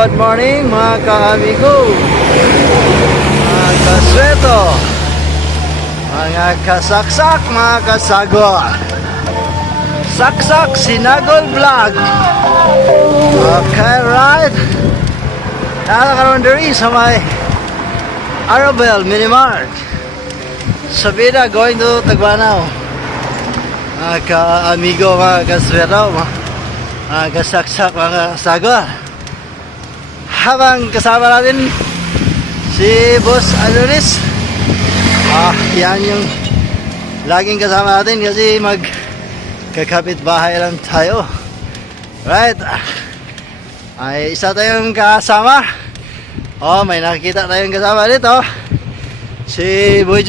good morning mga ka-amigo, mga kasweto, mga kasaksak, mga kasagol. Saksak Sinagol Vlog. Okay, right. Nakakaroon diri sa may Arabel Minimart. Sabida going to Tagbanaw. Mga ka-amigo, mga kasweto, mga kasaksak, mga kasagol. Habang kasama natin si Boss Adonis. Yan yung laging kasama natin kasi magkakapit bahay lang tayo. Right? Ay isa tayong kasama. May nakikita tayong kasama dito. Si Boy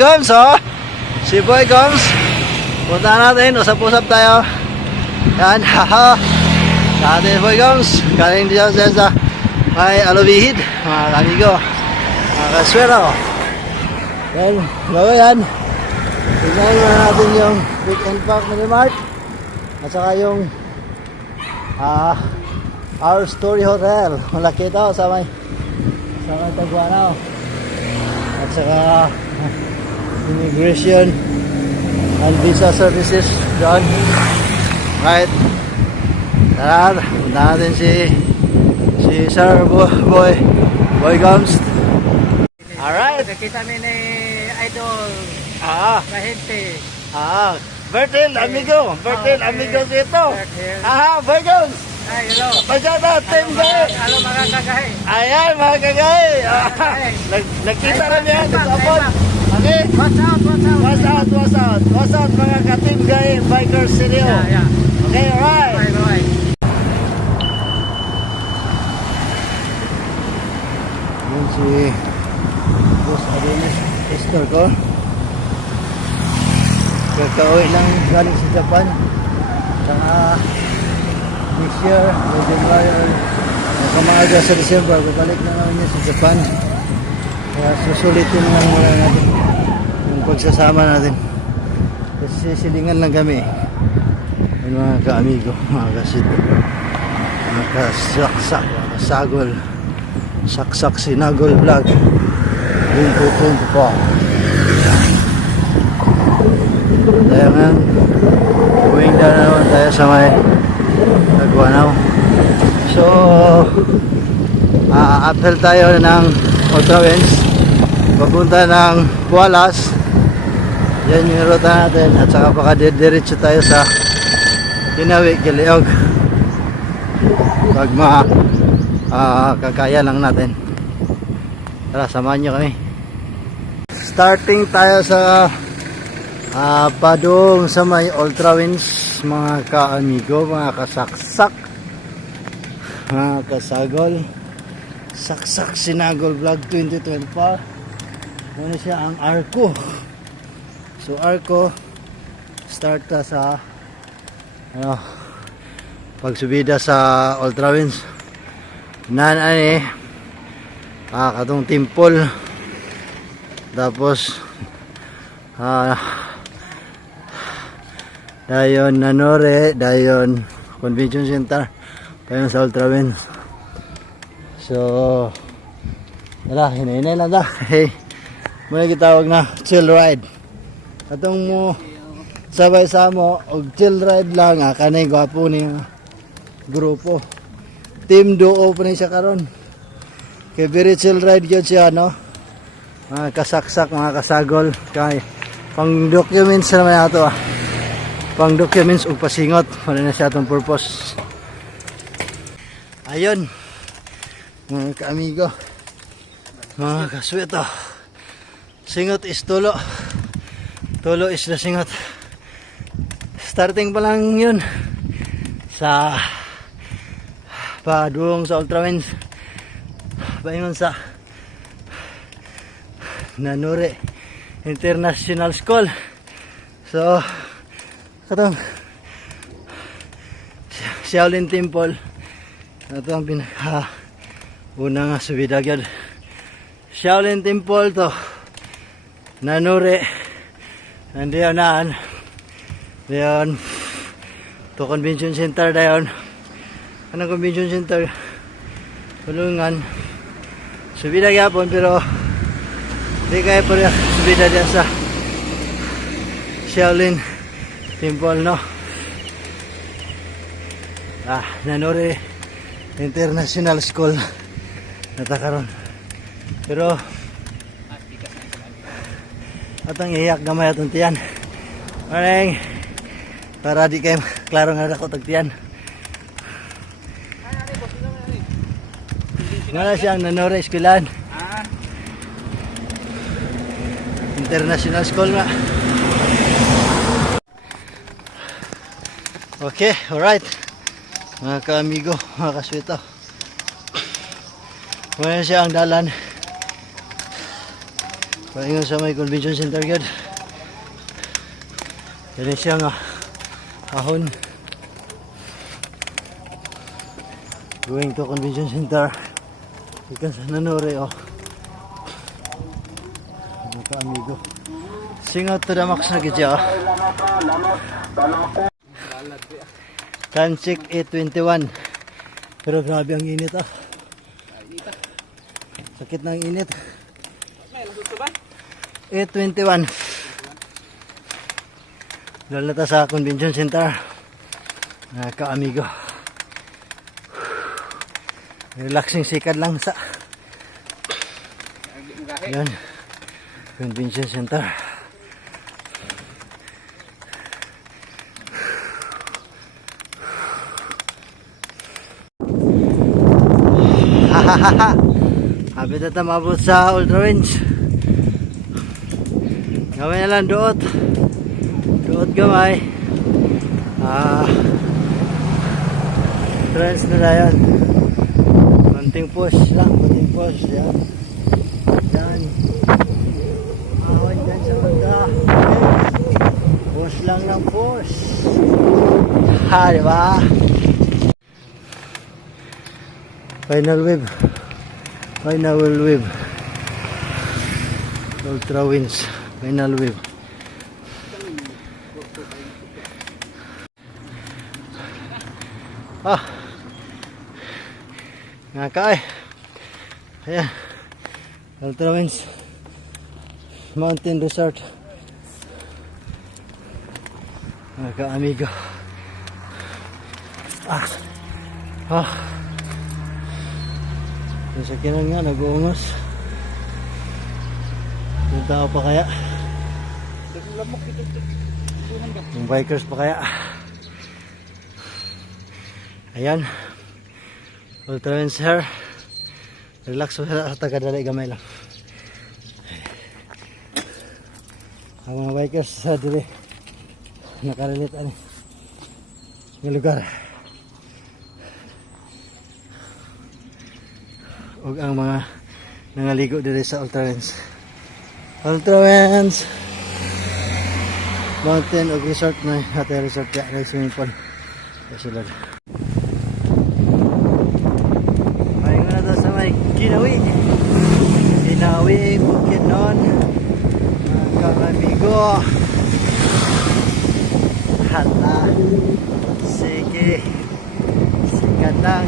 Gomes. Si Boy Gomes. Punta natin, usap-usap tayo. Yan, haha. Dati Boy Gomes, galing dito sa may Alubihid, mga amigo, mga kaswero. Well, bago yan, tignan muna natin yung Weekend Park Minimart at saka yung Our Story Hotel. Malaki ito sa may Taguanaw at saka Immigration and Visa Services doon. Right, tara, punta natin si Sir Boy Gomes. Alright. Nakita mi ni Idol. Kahente. Bertil, amigo. Bertil, amigo dito. Boy Gomes. Ay, hello. Pagkata, team guy. Hello mga kagahay. Ayan, mga kagay. Nagkita na niya. Okay. What's out, mga ka-team guy, Biker Studio. Yeah. Okay, alright. Bye. Yun si Boss Adonis Esther ko. Kakauwi lang galing sa Japan. Saka next year, January or nakamaga sa December, babalik na naman niya sa Japan. Kaya susulitin lang muna natin yung pagsasama natin. Kasi silingan lang kami. Yung mga ka-amigo, mga kasito, mga kasaksak, mga kasagol. Saksak Sinagol Vlog 2024. Tayo ngayon, going down na naman tayo sa may Taguanaw. So uphill tayo ng Ultrawinds papunta ng Pualas. Yan yung ruta natin at saka baka diretso tayo sa Kinawi, Kiliog pag kakaya lang natin. Tara, samahan nyo kami. Starting tayo sa padung sa may Ultrawinds, mga ka-amigo, mga kasaksak, mga kasagol. Saksak Sinagol Vlog 2024. Ano siya, ang Arco. So Arco start sa pagsubida sa Ultrawinds nan katong Temple, tapos dayon Nanore, dayon Convention Center, payon sa Ultrawinds. So wala, hinay lang da. Hey, muna kitawag na chill ride. Atong mo sabay sa mo og chill ride lang, kanay gwapo ni grupo. Team duo pa ni siya karon. Kay very chill ride yun siya, no? Mga kasaksak, mga kasagol. Kay pang documents naman nato, pang documents ug pasingot. Wala na siya itong purpose. Ayun, mga ka-amigo, mga kasweto, singot is tulo. Tulo is na singot. Starting pa lang yun sa padung sa Ultrawinds, paingon sa Nanure International School. So katong Shaolin Temple, ito ang pinaka una nga subida gyud. Shaolin Temple to Nanure, nandiyan naan dayon to Convention Center dayon. Anong Convention Center? Pulungan. Subida gyapon pero di kaya pa rin subida diyan sa Shaolin Temple, no? Nanore International School natakaron. Pero atang iyak gamay atong tiyan. Maring para di kayo klaro nga ako tagtiyan. Wala siyang nanore eskwelahan. International School nga. Okay, alright. Mga ka-amigo, mga kaswito. Ngayon siya ang dalan. Paingon sa may convention center yun. Yan siya nga ahon. Going to convention center. Ikan sa nanore, oh. Mga ka-amigo. Sing out to the max na gidya, oh. Kansik 821. Pero grabe ang init, ah. Sakit ng init. 821. Dahil na ta sa convention center. Mga ka-amigo. Relaxing sikad lang sa yan convention center. Habit na mabot sa Ultra Winds. Gawin na lang doot gamay. Trends na yan. Konting push lang, yan. Yan. Ahon dyan sa banda. Push lang ng push. Diba? Final wave. Ultra Winds. Final wave. Nga ayan, Ultra Winds Mountain Resort. Mga ka-amigo, yung sakinan nga nag-uungos. Yung tao pa kaya, yung bikers pa kaya. Ayan, Ultra Winds here. Relax sa tagadali gamay lang. Ang mga bikers sa dili nakarilit ng lugar. O ang mga nangaligo dili sa Ultra Winds. Ultra Winds Mountain o resort na hotel resort ya, swimming pool. Kasulad. Ginawi, Bukidnon, mga ka-amigo. Hala, sige, sikat lang.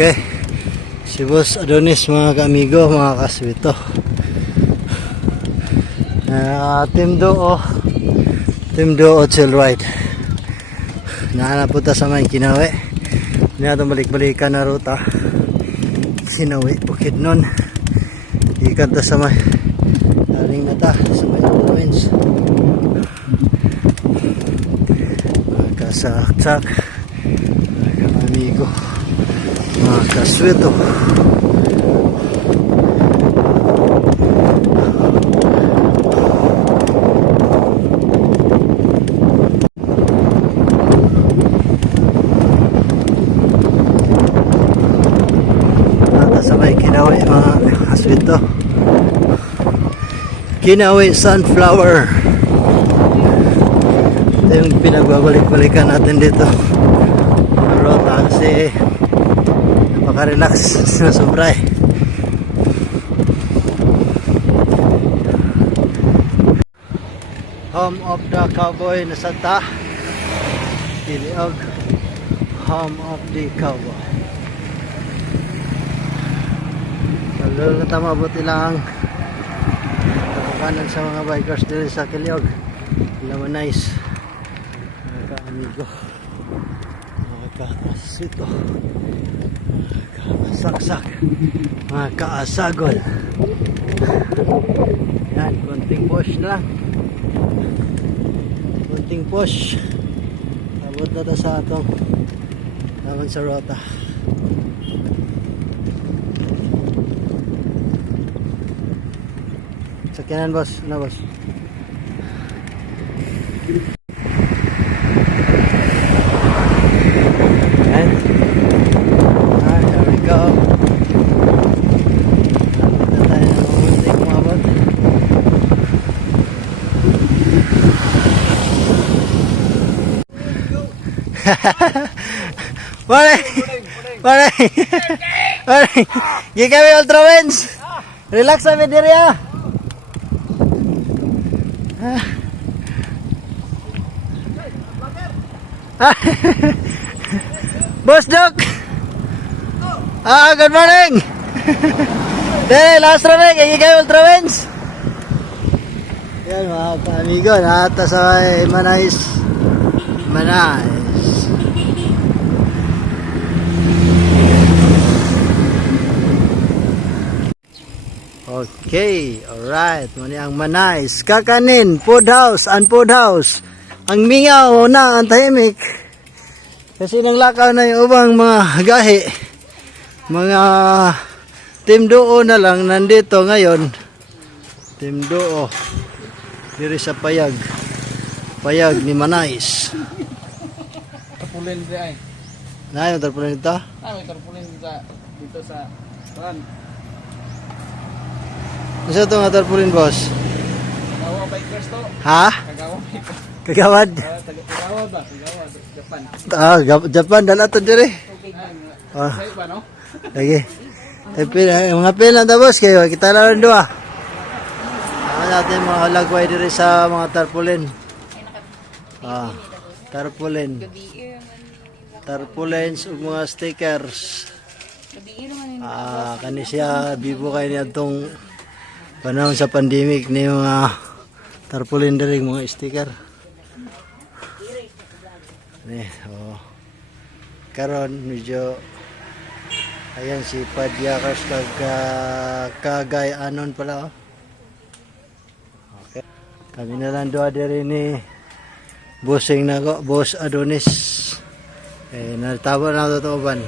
Okay, si Boss Adonis, mga ka-amigo, mga kaswito. Team Duo chill ride. Nahanap po ta sa may Kinawi. Hindi natin balik-balikan na ruta. Kinawi, Bukidnon. Ikan ta sa may daling na ta sa may Ultra Winds. Mga kasaksak, mga ka-amigo, mga kaswito. Nata sa may Kinawi, mga kaswito. Kinawi Sunflower. Ito yung pinagbabalik-balikan natin dito. Rota kasi napaka-relax na sobra eh. Home of the cowboy na Santa Kiliog. Home of the cowboy. Lalo na tamabot ilang kapanan sa mga bikers dito sa Kiliog. Laman nice. Mga ka-amigo, mga ka-asito, mga ka-asaksak, mga ka-asagol. Yan, konting push na lang. Konting push. Abot na to sa atong laman sa rota. Sakyanan boss, na boss. And there we go. Abot na tayo ng muntik umabot. Morning! Morning! Morning! Gi kami Ultra Winds! Relax kami diri ah! Boss Doc! Good morning! Dere, last rame, gi kami Ultra Winds! Yan mga ka-amigo, nata sa Manais. Manais. Okay, alright. Muna ang Manais. Kakanin, food house, and food house. Ang mingaw na, ang tahimik. Kasi nang lakaw na yung ubang mga gahi. Mga Team Duo na lang nandito ngayon. Team Duo. Diri sa payag. Payag ni Manais. Tarpaulin di ay. Na, yung tarpaulin ito? May tarpaulin dito sa pan. Ano ito nga tarpaulin, boss? Kagawa bikers to. Ha? Kagawa bikers. Kagawad? Kagawa ba? Kagawa Japan. Japan, dala ito diri. Oh, Sa'yo ba no? lagi. Mga pila na, boss, kayo. Kita na lang doon. Ano natin mga lagway diri sa mga tarpaulin. Tarpaulin. Tarpaulins ug mga stickers. Kani siya bibo kay niya tong panahon sa pandemic ni mga tarpaulin diri mga sticker. Ni, karon medyo ayan si Padyakers kagay anon pala oh. Okay. Kami na lang doa diri ni Bossing na ko, Boss Adonis. Natabo na ito uban.